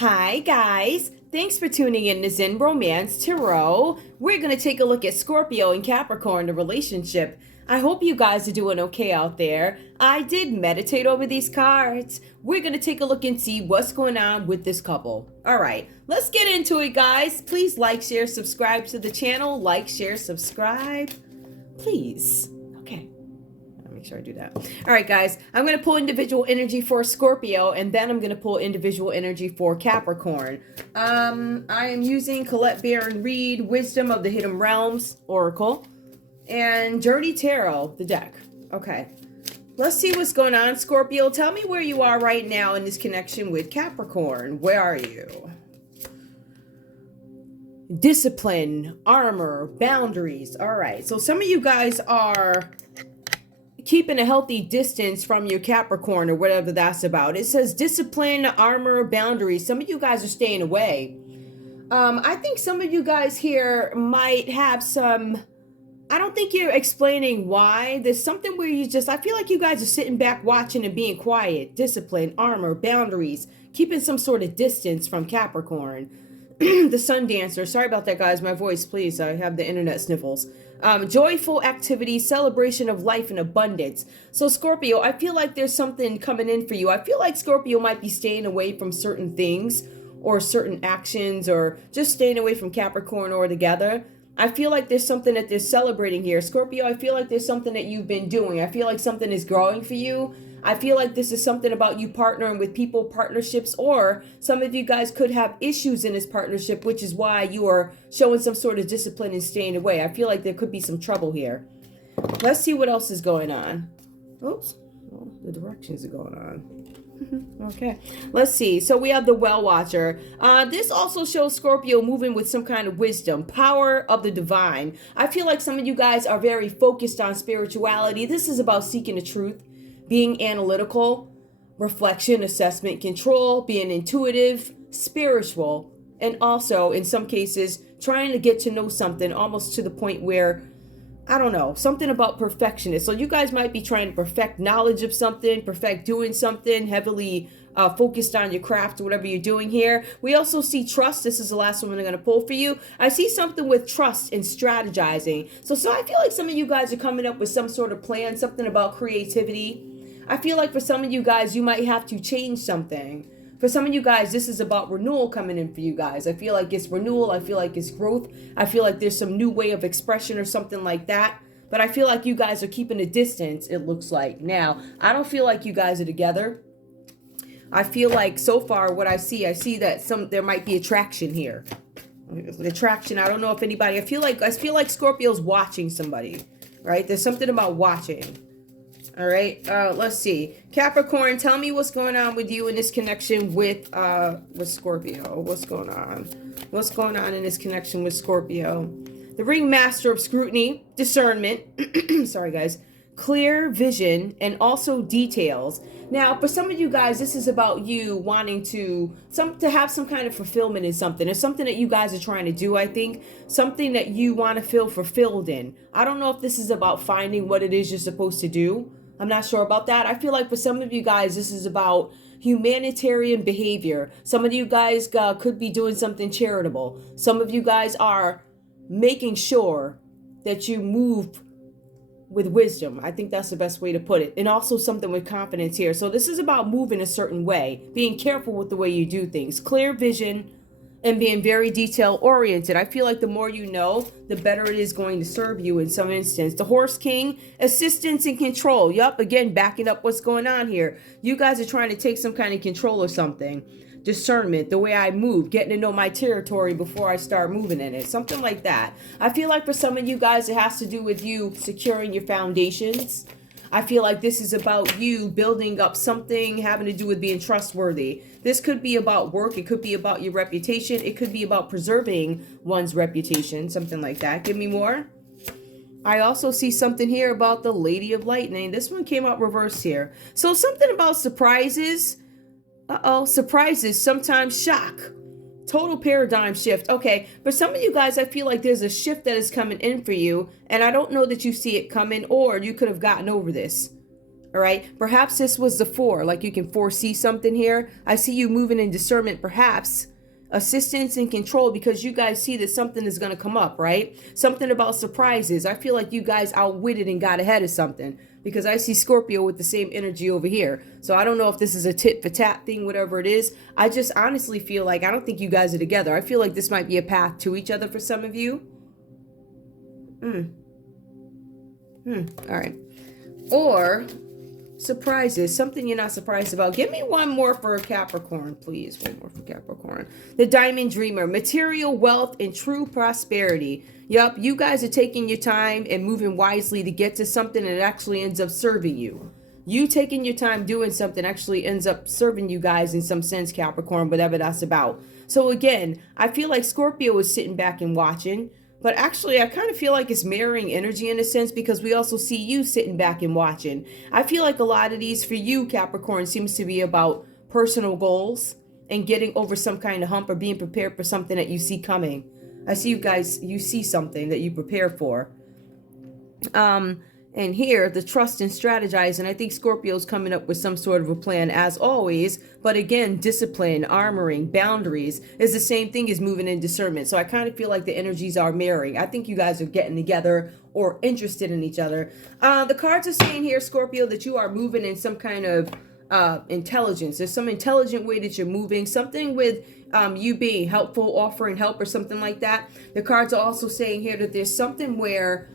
Hi guys, thanks for tuning in to Zen Romance Tarot. We're going to take a look at Scorpio and Capricorn, the relationship. I hope you guys are doing okay out there. I did meditate over these cards. We're going to take a look and see what's going on with this couple. Alright, let's get into it guys. Please like, share, subscribe to the channel. Like, share, subscribe. Please. Okay. Make sure I do that. All right, guys, I'm going to pull individual energy for Scorpio, and then I'm going to pull individual energy for Capricorn. I am using Colette Baron Reed, Wisdom of the Hidden Realms, Oracle, and Journey Tarot, the deck. Okay, let's see what's going on, Scorpio. Tell me where you are right now in this connection with Capricorn. Where are you? Discipline, armor, boundaries. All right, so some of you guys are keeping a healthy distance from your Capricorn or whatever that's about. It says discipline, armor, boundaries. Some of you guys are staying away. I think some of you guys here might have some, I don't think you're explaining why. There's something where you just, I feel like you guys are sitting back watching and being quiet. Discipline, armor, boundaries, keeping some sort of distance from Capricorn. The Sun Dancer. Sorry about that, guys. My voice, please. I have the internet sniffles. Joyful activity, celebration of life and abundance. So Scorpio, I feel like there's something coming in for you. I feel like Scorpio might be staying away from certain things or certain actions or just staying away from Capricorn altogether. I feel like there's something that they're celebrating here. Scorpio, I feel like there's something that you've been doing. I feel like something is growing for you. I feel like this is something about you partnering with people, partnerships, or some of you guys could have issues in this partnership, which is why you are showing some sort of discipline and staying away. I feel like there could be some trouble here. Let's see what else is going on. Oops, well, the directions are going on. Okay, let's see. So we have the Well Watcher. This also shows Scorpio moving with some kind of wisdom, power of the divine. I feel like some of you guys are very focused on spirituality. This is about seeking the truth, being analytical, reflection, assessment, control, being intuitive, spiritual, and also in some cases trying to get to know something almost to the point where, I don't know, something about perfectionist. So you guys might be trying to perfect knowledge of something, perfect doing something, heavily focused on your craft or whatever you're doing here. We also see trust. This is the last one I'm going to pull for you. I see something with trust and strategizing. So I feel like some of you guys are coming up with some sort of plan, something about creativity. I feel like for some of you guys, you might have to change something. For some of you guys, this is about renewal coming in for you guys. I feel like it's renewal. I feel like it's growth. I feel like there's some new way of expression or something like that. But I feel like you guys are keeping a distance, it looks like. Now, I don't feel like you guys are together. I feel like so far what I see that there might be attraction here. Attraction, I don't know if anybody, I feel like Scorpio's watching somebody, right? There's something about watching. All right, let's see. Capricorn, tell me what's going on with you in this connection with Scorpio. What's going on? What's going on in this connection with Scorpio? The Ringmaster of Scrutiny, discernment, sorry guys, clear vision, and also details. Now, for some of you guys, this is about you wanting to have some kind of fulfillment in something. It's something that you guys are trying to do, I think. Something that you want to feel fulfilled in. I don't know if this is about finding what it is you're supposed to do. I'm not sure about that. I feel like for some of you guys, this is about humanitarian behavior. Some of you guys could be doing something charitable. Some of you guys are making sure that you move with wisdom. I think that's the best way to put it. And also something with confidence here. So this is about moving a certain way, being careful with the way you do things, clear vision, and being very detail oriented. I feel like the more you know, the better it is going to serve you in some instance. The Horse King, assistance and control. Yup, again, backing up what's going on here. You guys are trying to take some kind of control or something. Discernment, the way I move, getting to know my territory before I start moving in it. Something like that. I feel like for some of you guys, it has to do with you securing your foundations. I feel like this is about you building up something having to do with being trustworthy. This could be about work. It could be about your reputation. It could be about preserving one's reputation. Something like that. Give me more. I also see something here about the Lady of Lightning. This one came out reversed here. So something about surprises. Surprises, sometimes shock. Total paradigm shift. Okay, for some of you guys, I feel like there's a shift that is coming in for you, and I don't know that you see it coming, or you could have gotten over this. All right. Perhaps this was the 4, like you can foresee something here. I see you moving in discernment, perhaps assistance and control, because you guys see that something is going to come up, right? Something about surprises. I feel like you guys outwitted and got ahead of something, because I see Scorpio with the same energy over here. So I don't know if this is a tit for tat thing, whatever it is. I just honestly feel like I don't think you guys are together. I feel like this might be a path to each other for some of you. All right. Or surprises, something you're not surprised about. Give me one more for Capricorn, please. One more for Capricorn. The Diamond Dreamer, material wealth and true prosperity. Yup, you guys are taking your time and moving wisely to get to something that actually ends up serving you. You taking your time doing something actually ends up serving you guys in some sense, Capricorn, whatever that's about. So again, I feel like Scorpio is sitting back and watching. But actually, I kind of feel like it's mirroring energy in a sense, because we also see you sitting back and watching. I feel like a lot of these for you, Capricorn, seems to be about personal goals and getting over some kind of hump or being prepared for something that you see coming. I see you guys, you see something that you prepare for. And here, the trust and strategize. And I think Scorpio's coming up with some sort of a plan as always. But again, discipline, armoring, boundaries is the same thing as moving in discernment. So I kind of feel like the energies are mirroring. I think you guys are getting together or interested in each other. The cards are saying here, Scorpio, that you are moving in some kind of intelligence. There's some intelligent way that you're moving. Something with you being helpful, offering help or something like that. The cards are also saying here that there's something where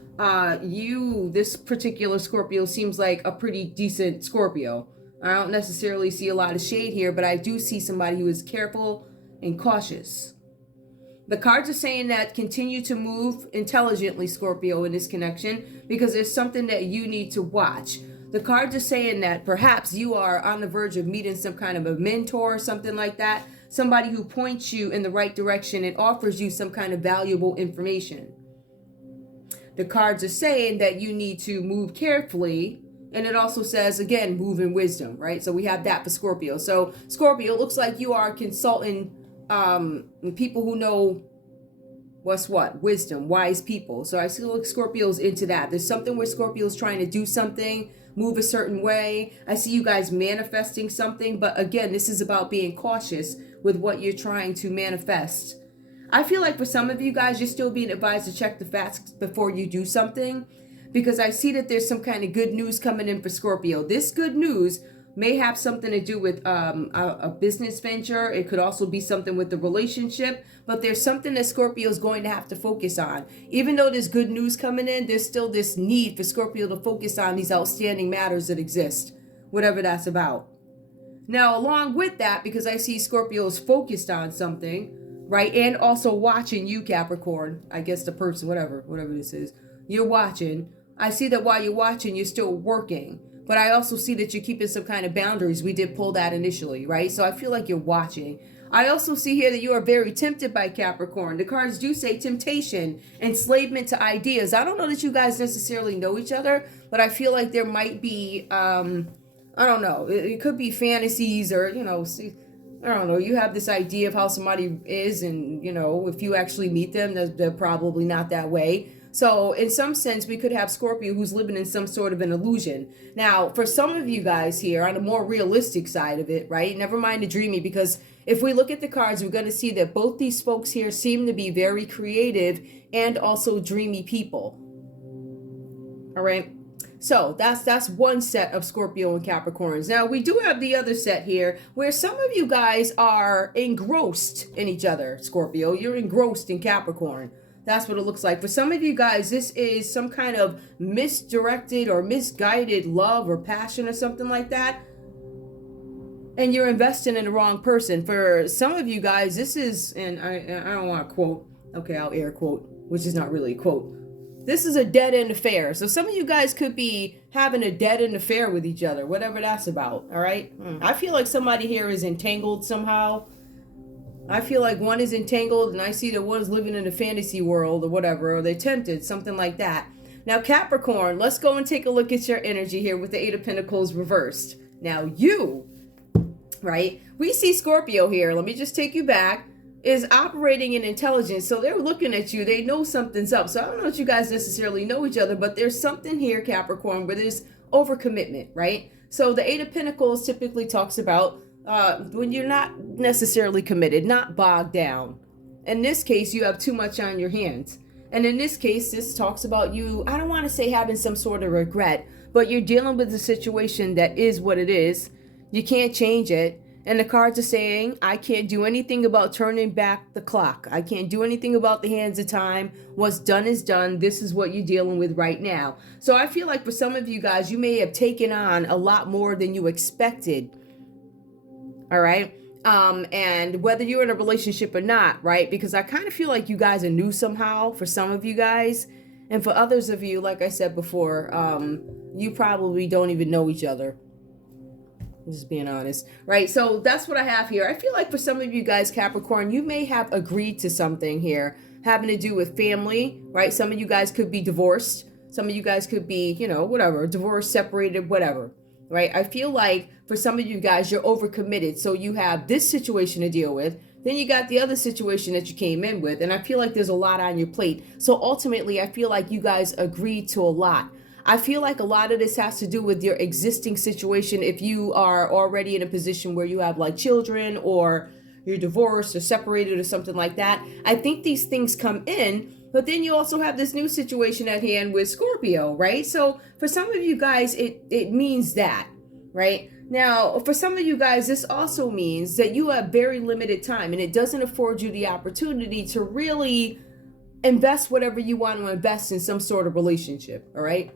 this particular Scorpio seems like a pretty decent Scorpio. I don't necessarily see a lot of shade here, but I do see somebody who is careful and cautious. The cards are saying that continue to move intelligently, Scorpio, in this connection, because there's something that you need to watch. The cards are saying that perhaps you are on the verge of meeting some kind of a mentor or something like that. Somebody who points you in the right direction and offers you some kind of valuable information. The cards are saying that you need to move carefully. And it also says, again, move in wisdom, right? So we have that for Scorpio. So Scorpio, it looks like you are consulting people who know what's what, wisdom, wise people. So I see like Scorpio's into that. There's something where Scorpio's trying to do something, move a certain way. I see you guys manifesting something. But again, this is about being cautious with what you're trying to manifest. I feel like for some of you guys, you're still being advised to check the facts before you do something, because I see that there's some kind of good news coming in for Scorpio. This good news may have something to do with a business venture. It could also be something with the relationship, but there's something that Scorpio is going to have to focus on. Even though there's good news coming in, there's still this need for Scorpio to focus on these outstanding matters that exist, whatever that's about. Now, along with that, because I see Scorpio is focused on something, right? And also watching you, Capricorn. I guess the person, whatever this is. You're watching. I see that while you're watching, you're still working. But I also see that you're keeping some kind of boundaries. We did pull that initially, right? So I feel like you're watching. I also see here that you are very tempted by Capricorn. The cards do say temptation, enslavement to ideas. I don't know that you guys necessarily know each other, but I feel like there might be, I don't know. It could be fantasies or, I don't know, you have this idea of how somebody is, and, if you actually meet them, they're probably not that way. So in some sense, we could have Scorpio who's living in some sort of an illusion. Now, for some of you guys here, on a more realistic side of it, right? Never mind the dreamy, because if we look at the cards, we're going to see that both these folks here seem to be very creative and also dreamy people. All right. So that's one set of Scorpio and Capricorns. Now, we do have the other set here where some of you guys are engrossed in each other, Scorpio. You're engrossed in Capricorn. That's what it looks like. For some of you guys, this is some kind of misdirected or misguided love or passion or something like that. And you're investing in the wrong person. For some of you guys, this is, and I don't want to quote, okay, I'll air quote, which is not really a quote. This is a dead-end affair. So some of you guys could be having a dead-end affair with each other, whatever that's about, all right? I feel like somebody here is entangled somehow. I feel like one is entangled, and I see that one's living in a fantasy world or whatever, or they're tempted, something like that. Now, Capricorn, let's go and take a look at your energy here with the Eight of Pentacles reversed. Now, you, right? We see Scorpio here. Let me just take you back. Is operating in intelligence. So they're looking at you. They know something's up. So I don't know if you guys necessarily know each other, but there's something here, Capricorn, where there's overcommitment, right? So the Eight of Pentacles typically talks about when you're not necessarily committed, not bogged down. In this case, you have too much on your hands. And in this case, this talks about you, I don't want to say having some sort of regret, but you're dealing with a situation that is what it is. You can't change it. And the cards are saying, I can't do anything about turning back the clock. I can't do anything about the hands of time. What's done is done. This is what you're dealing with right now. So I feel like for some of you guys, you may have taken on a lot more than you expected. All right. And whether you're in a relationship or not, right? Because I kind of feel like you guys are new somehow for some of you guys. And for others of you, like I said before, you probably don't even know each other. Just being honest, right? So that's what I have here. I feel like for some of you guys, Capricorn, you may have agreed to something here having to do with family, right? Some of you guys could be divorced. Some of you guys could be, you know, whatever, divorced, separated, whatever, right? I feel like for some of you guys, you're overcommitted. So you have this situation to deal with. Then you got the other situation that you came in with. And I feel like there's a lot on your plate. So ultimately, I feel like you guys agreed to a lot. I feel like a lot of this has to do with your existing situation. If you are already in a position where you have like children or you're divorced or separated or something like that, I think these things come in. But then you also have this new situation at hand with Scorpio, right? So for some of you guys, it means that, right? Now, for some of you guys, this also means that you have very limited time and it doesn't afford you the opportunity to really invest whatever you want to invest in some sort of relationship, all right?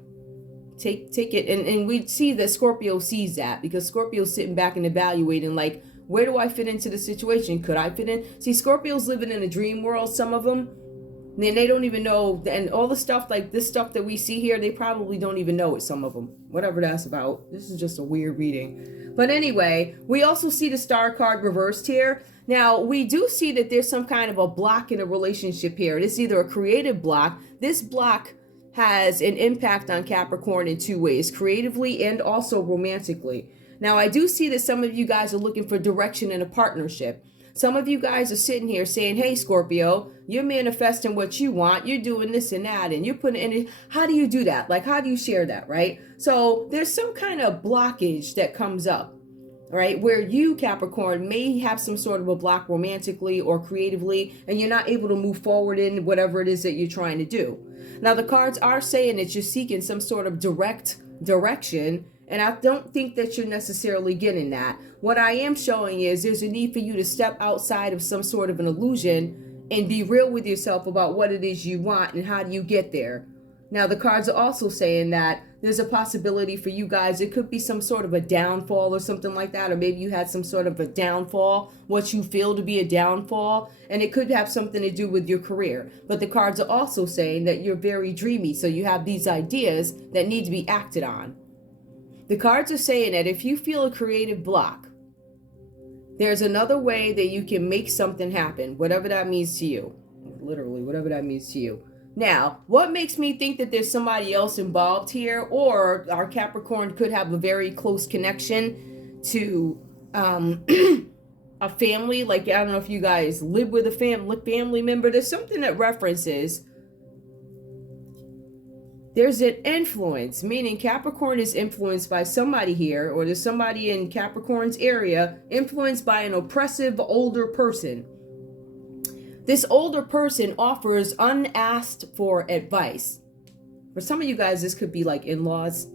Take it, and we see that Scorpio sees that because Scorpio's sitting back and evaluating, like, where do I fit into the situation? Could I fit in? See, Scorpio's living in a dream world, some of them, and they don't even know, and all the stuff, like this stuff that we see here, they probably don't even know it, some of them, whatever that's about. This is just a weird reading. But anyway, we also see the Star card reversed here. Now, we do see that there's some kind of a block in a relationship here. It's either a creative block. This block has an impact on Capricorn in two ways, creatively and also romantically. Now, I do see that some of you guys are looking for direction in a partnership. Some of you guys are sitting here saying, hey, Scorpio, you're manifesting what you want. You're doing this and that, and you're putting in it. How do you do that? Like, how do you share that, right? So there's some kind of blockage that comes up, right? Where you, Capricorn, may have some sort of a block romantically or creatively, and you're not able to move forward in whatever it is that you're trying to do. Now, the cards are saying that you're seeking some sort of direct direction, and I don't think that you're necessarily getting that. What I am showing is there's a need for you to step outside of some sort of an illusion and be real with yourself about what it is you want and how do you get there. Now, the cards are also saying that there's a possibility for you guys. It could be some sort of a downfall or something like that. Or maybe you had some sort of a downfall, what you feel to be a downfall. And it could have something to do with your career. But the cards are also saying that you're very dreamy. So you have these ideas that need to be acted on. The cards are saying that if you feel a creative block, there's another way that you can make something happen, whatever that means to you. Literally, whatever that means to you. Now, what makes me think that there's somebody else involved here, or our Capricorn could have a very close connection to a family? Like, I don't know if you guys live with a family member. There's something that references there's an influence, meaning Capricorn is influenced by somebody here, or there's somebody in Capricorn's area influenced by an oppressive older person. This older person offers unasked for advice. For some of you guys, this could be like in-laws.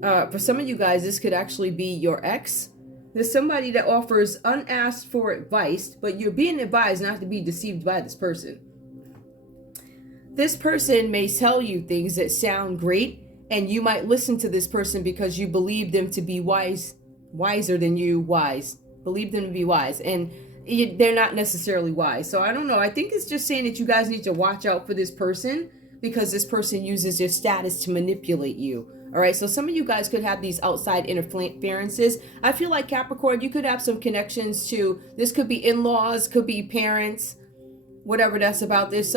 For some of you guys, this could actually be your ex. There's somebody that offers unasked for advice, but you're being advised not to be deceived by this person. This person may tell you things that sound great, and you might listen to this person because you believe them to be wiser than you, believe them to be wise, and they're not necessarily wise. So I don't know. I think it's just saying that you guys need to watch out for this person because this person uses their status to manipulate you. All right. So some of you guys could have these outside interferences. I feel like Capricorn, you could have some connections to, this could be in-laws, could be parents, whatever that's about. This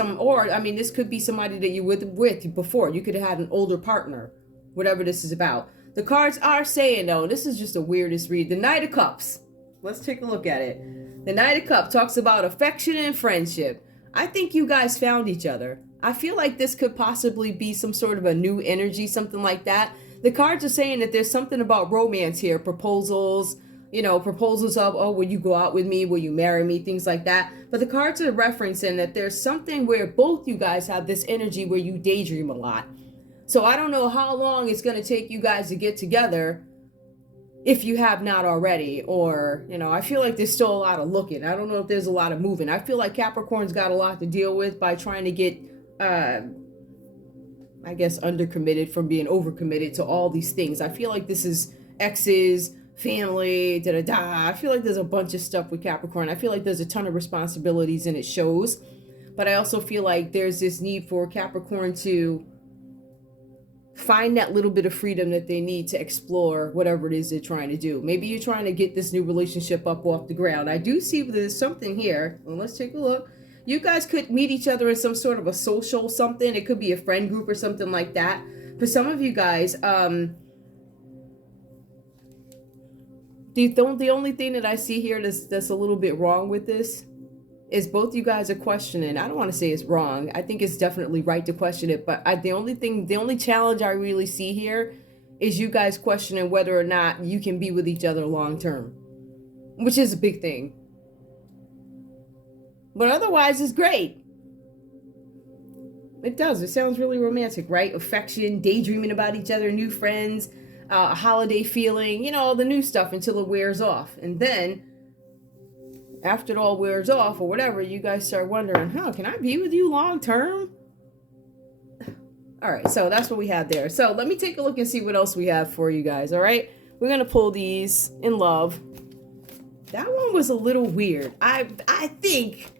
could be somebody that you were with before. You could have had an older partner, whatever this is about. The cards are saying, though, this is just the weirdest read. The Knight of Cups. Let's take a look at it. The Knight of Cups talks about affection and friendship. I think you guys found each other. I feel like this could possibly be some sort of a new energy, something like that. The cards are saying that there's something about romance here, proposals, you know, proposals of, oh, will you go out with me? Will you marry me? Things like that. But the cards are referencing that there's something where both you guys have this energy where you daydream a lot. So I don't know how long it's going to take you guys to get together if you have not already. Or, you know, I feel like there's still a lot of looking. I don't know if there's a lot of moving. I feel like Capricorn's got a lot to deal with by trying to get, I guess, undercommitted from being overcommitted to all these things. I feel like this is exes, family, I feel like there's a bunch of stuff with Capricorn. I feel like there's a ton of responsibilities and it shows. But I also feel like there's this need for Capricorn to find that little bit of freedom that they need to explore whatever it is they're trying to do. Maybe you're trying to get this new relationship up off the ground. I do see there's something here. Well, let's take a look. You guys could meet each other in some sort of a social something. It could be a friend group or something like that. For some of you guys, the only thing that I see here that's a little bit wrong with this is both you guys are questioning. I don't want to say it's wrong. I think it's definitely right to question it. But the only challenge I really see here is you guys questioning whether or not you can be with each other long term, which is a big thing. But otherwise, it's great. It does. It sounds really romantic, right? Affection, daydreaming about each other, new friends, a holiday feeling, you know, all the new stuff until it wears off. And then after it all wears off or whatever, you guys start wondering, can I be with you long term? All right, so that's what we have there. So let me take a look and see what else we have for you guys, all right? We're going to pull these in love. That one was a little weird. I think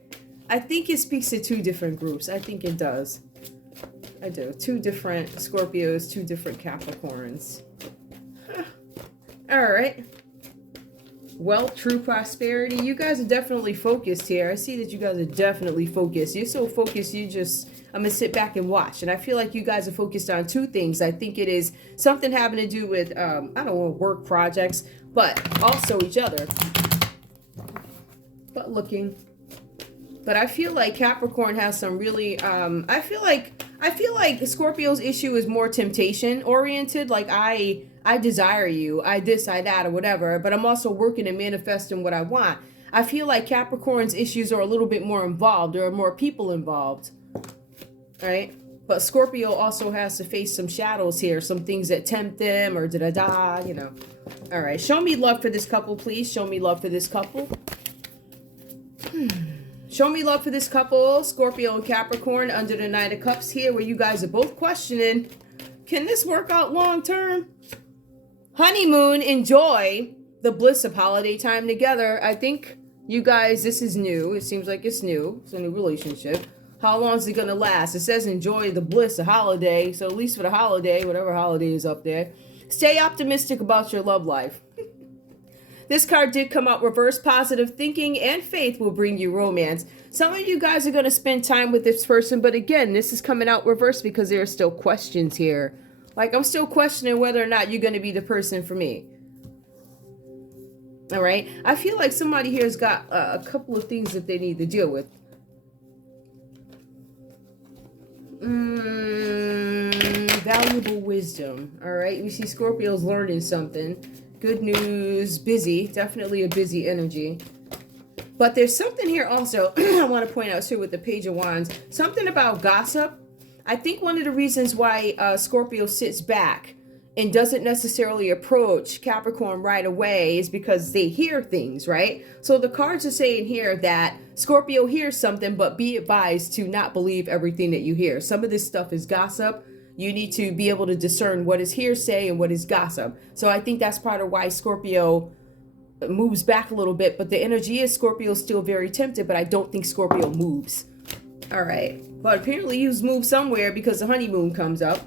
it speaks to two different groups. I think it does. I do. Two different Scorpios, two different Capricorns. All right. Wealth, true prosperity. You guys are definitely focused here. I see that you guys are definitely focused. You're so focused, I'm going to sit back and watch. And I feel like you guys are focused on two things. I think it is something having to do with, I don't know, work projects, but also each other. But looking. But I feel like Capricorn has some really, I feel like Scorpio's issue is more temptation oriented. Like I desire you, I this, I that, or whatever, but I'm also working and manifesting what I want. I feel like Capricorn's issues are a little bit more involved. There are more people involved, right? But Scorpio also has to face some shadows here, some things that tempt them or you know. All right, show me love for this couple, please. Show me love for this couple. Show me love for this couple, Scorpio and Capricorn, under the Knight of Cups here, where you guys are both questioning, can this work out long term? Honeymoon, enjoy the bliss of holiday time together. I think you guys, this is new. It seems like it's new. It's a new relationship. How long is it going to last? It says enjoy the bliss of holiday. So at least for the holiday, whatever holiday is up there. Stay optimistic about your love life. This card did come out reverse. Positive thinking and faith will bring you romance. Some of you guys are going to spend time with this person. But again, this is coming out reverse because there are still questions here. Like, I'm still questioning whether or not you're going to be the person for me. All right. I feel like somebody here has got a couple of things that they need to deal with. Valuable wisdom. All right. We see Scorpio's learning something. Good news. Busy. Definitely a busy energy. But there's something here also I want to point out too with the Page of Wands. Something about gossip. I think one of the reasons why Scorpio sits back and doesn't necessarily approach Capricorn right away is because they hear things, right? So the cards are saying here that Scorpio hears something, but be advised to not believe everything that you hear. Some of this stuff is gossip. You need to be able to discern what is hearsay and what is gossip. So I think that's part of why Scorpio moves back a little bit. But the energy is Scorpio is still very tempted, but I don't think Scorpio moves. All right. But apparently you move somewhere because the honeymoon comes up.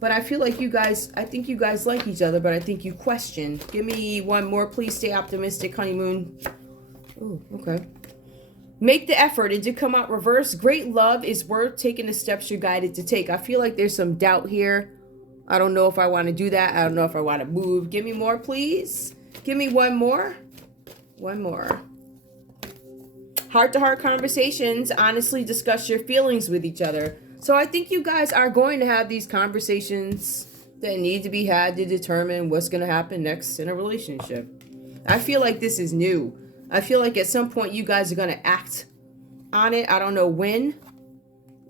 But I feel like you guys, I think you guys like each other, but I think you question. Give me one more, please. Stay optimistic, honeymoon. Oh, okay. Make the effort. It did come out reverse. Great love is worth taking the steps you're guided to take. I feel like there's some doubt here. I don't know if I want to do that. I don't know if I want to move. Give me more, please. Give me one more. One more. Heart-to-heart conversations. Honestly discuss your feelings with each other. So I think you guys are going to have these conversations that need to be had to determine what's going to happen next in a relationship. I feel like this is new. I feel like at some point you guys are going to act on it. I don't know when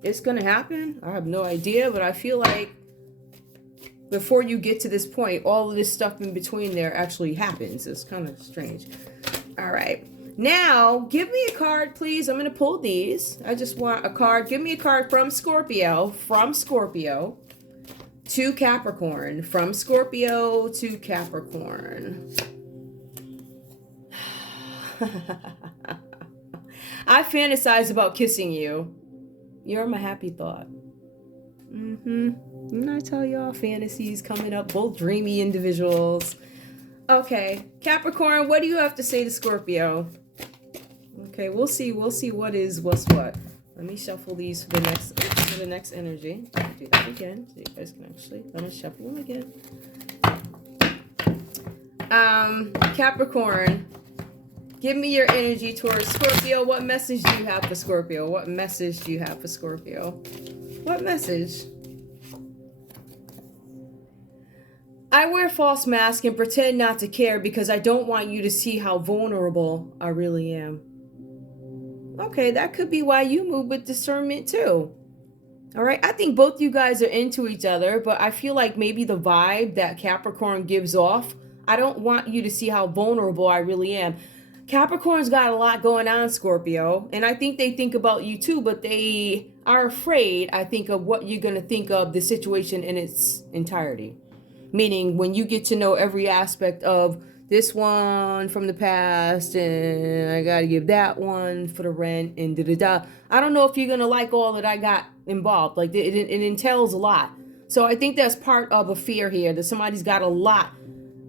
it's going to happen. I have no idea, but I feel like before you get to this point, all of this stuff in between there actually happens. It's kind of strange. All right. Now, give me a card, please. I'm going to pull these. I just want a card. Give me a card from Scorpio to Capricorn. From Scorpio to Capricorn. I fantasize about kissing you. You're my happy thought. And I tell y'all, fantasies coming up, both dreamy individuals. Okay, Capricorn, what do you have to say to Scorpio? Okay, we'll see what's what. Let me shuffle these for the next energy. I'll do that again, so you guys can actually let us shuffle them again. Capricorn, give me your energy towards Scorpio. What message do you have for Scorpio? What message do you have for Scorpio? What message? I wear false mask and pretend not to care because I don't want you to see how vulnerable I really am. Okay, that could be why you move with discernment too. All right, I think both you guys are into each other, but I feel like maybe the vibe that Capricorn gives off, I don't want you to see how vulnerable I really am. Capricorn's got a lot going on, Scorpio, and I think they think about you too, but they are afraid, I think, of what you're going to think of the situation in its entirety. Meaning when you get to know every aspect of this one from the past, and I got to give that one for the rent, and da-da-da. I don't know if you're going to like all that I got involved. Like, it entails a lot. So I think that's part of a fear here, that somebody's got a lot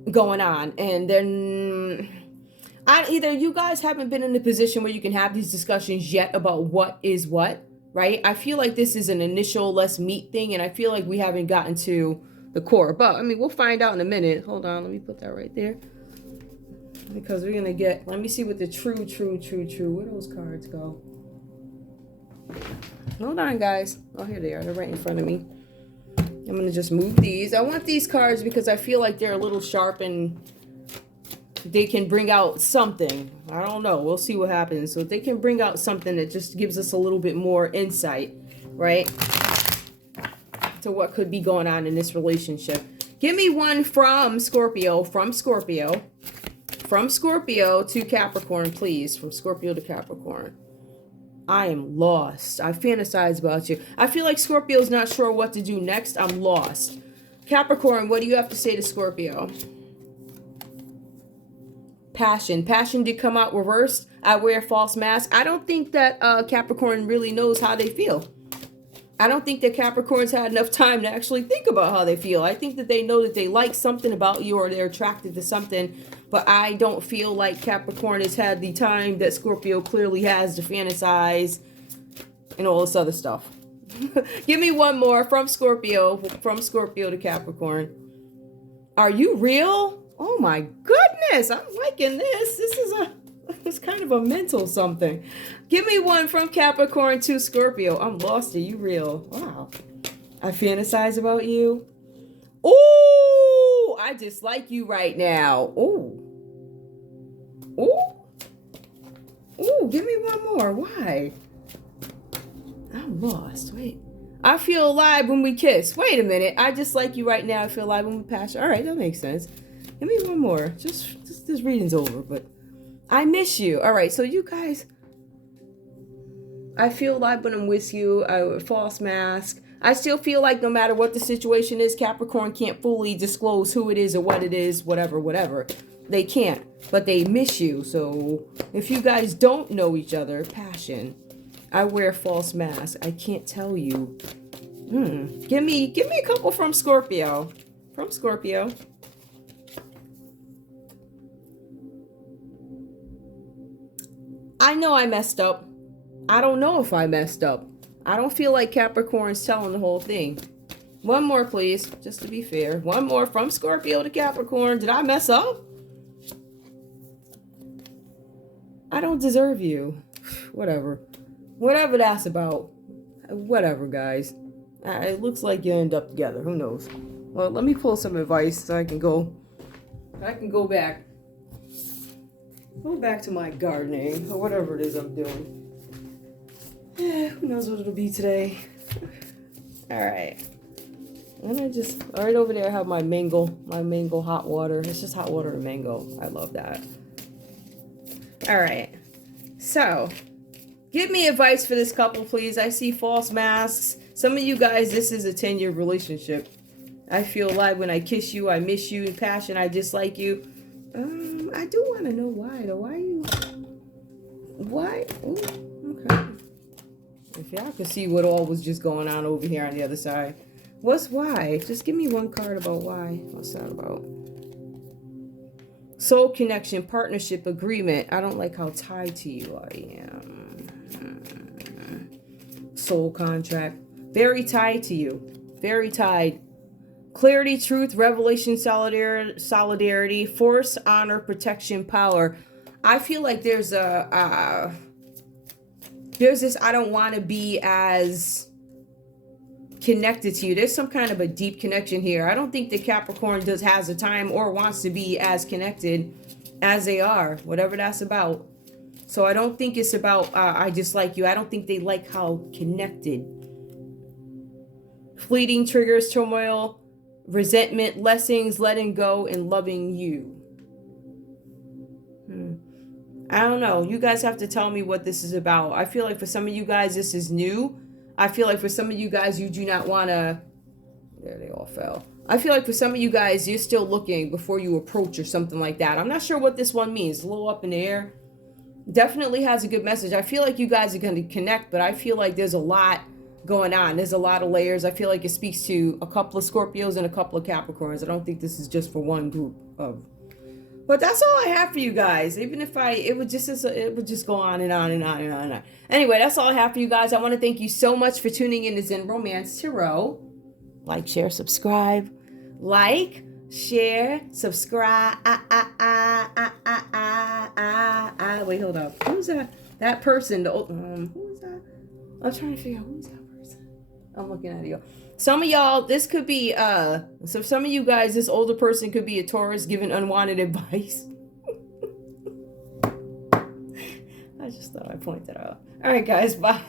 going on. And then either you guys haven't been in a position where you can have these discussions yet about what is what, right? I feel like this is an initial let's meet thing, and I feel like we haven't gotten to the core. But, I mean, we'll find out in a minute. Hold on, let me put that right there. Because we're going to get, let me see what the true, where those cards go. Hold on, guys. Oh, here they are. They're right in front of me. I'm going to just move these. I want these cards because I feel like they're a little sharp and they can bring out something. I don't know. We'll see what happens. So they can bring out something that just gives us a little bit more insight, right, to what could be going on in this relationship. Give me one from Scorpio, From Scorpio to Capricorn, please. From Scorpio to Capricorn. I am lost. I fantasize about you. I feel like Scorpio's not sure what to do next. I'm lost. Capricorn, what do you have to say to Scorpio? Passion. Passion did come out reversed. I wear false mask. I don't think that Capricorn really knows how they feel. I don't think that Capricorn's had enough time to actually think about how they feel. I think that they know that they like something about you or they're attracted to something. But I don't feel like Capricorn has had the time that Scorpio clearly has to fantasize and all this other stuff. Give me one more from Scorpio to Capricorn. Are you real? Oh my goodness, I'm liking this. It's kind of a mental something. Give me one from Capricorn to Scorpio. I'm lost. Are you real? Wow. I fantasize about you. Oh, I just like you right now. Oh. Oh. Oh, give me one more. Why? I'm lost. Wait. I feel alive when we kiss. Wait a minute. I just like you right now. I feel alive when we pass. All right, that makes sense. Give me one more. Just this reading's over, but I miss you. All right, so you guys, I feel alive when I'm with you. False mask. I still feel like no matter what the situation is, Capricorn can't fully disclose who it is or what it is, whatever. They can't, but they miss you. So if you guys don't know each other, passion. I wear false mask. I can't tell you. Give me a couple from Scorpio. From Scorpio. I know I messed up. I don't know if I messed up. I don't feel like Capricorn's telling the whole thing. One more, please, just to be fair. One more from Scorpio to Capricorn. Did I mess up? I don't deserve you. Whatever. Whatever that's about. Whatever, guys. It looks like you end up together. Who knows? Well, let me pull some advice so I can go back. Go back to my gardening or whatever it is I'm doing. Who knows what it'll be today. Alright. And I just, right over there I have my mango hot water. It's just hot water and mango. I love that. Alright. So, give me advice for this couple, please. I see false masks. Some of you guys, this is a 10-year relationship. I feel alive when I kiss you. I miss you. In passion, I dislike you. I do want to know why, though. Why? Ooh, okay. If y'all could see what all was just going on over here on the other side. What's why? Just give me one card about why. What's that about? Soul connection, partnership, agreement. I don't like how tied to you I am. Soul contract. Very tied to you. Very tied. Clarity, truth, revelation, solidarity, force, honor, protection, power. I feel like there's this I don't want to be as connected to you. There's some kind of a deep connection here. I don't think the Capricorn has the time or wants to be as connected as they are, whatever that's about. So I don't think it's about I dislike you. I don't think they like how connected. Fleeting triggers, turmoil, resentment, lessons, letting go, and loving you. I don't know. You guys have to tell me what this is about. I feel like for some of you guys, this is new. I feel like for some of you guys, you do not want to... There, they all fell. I feel like for some of you guys, you're still looking before you approach or something like that. I'm not sure what this one means. A little up in the air. Definitely has a good message. I feel like you guys are going to connect, but I feel like there's a lot going on. There's a lot of layers. I feel like it speaks to a couple of Scorpios and a couple of Capricorns. I don't think this is just for one group of... But that's all I have for you guys. Even if it would just go on and on and on and on and on. Anyway, that's all I have for you guys. I want to thank you so much for tuning in to Zen Romance Tarot. Like, share, subscribe. Like, share, subscribe. Wait, hold up. Who's that? That person. Who is that? I'm trying to figure out who's that person. I'm looking at you. Some of y'all, this could be, so some of you guys, this older person could be a Taurus giving unwanted advice. I just thought I'd point that out. All right, guys, bye.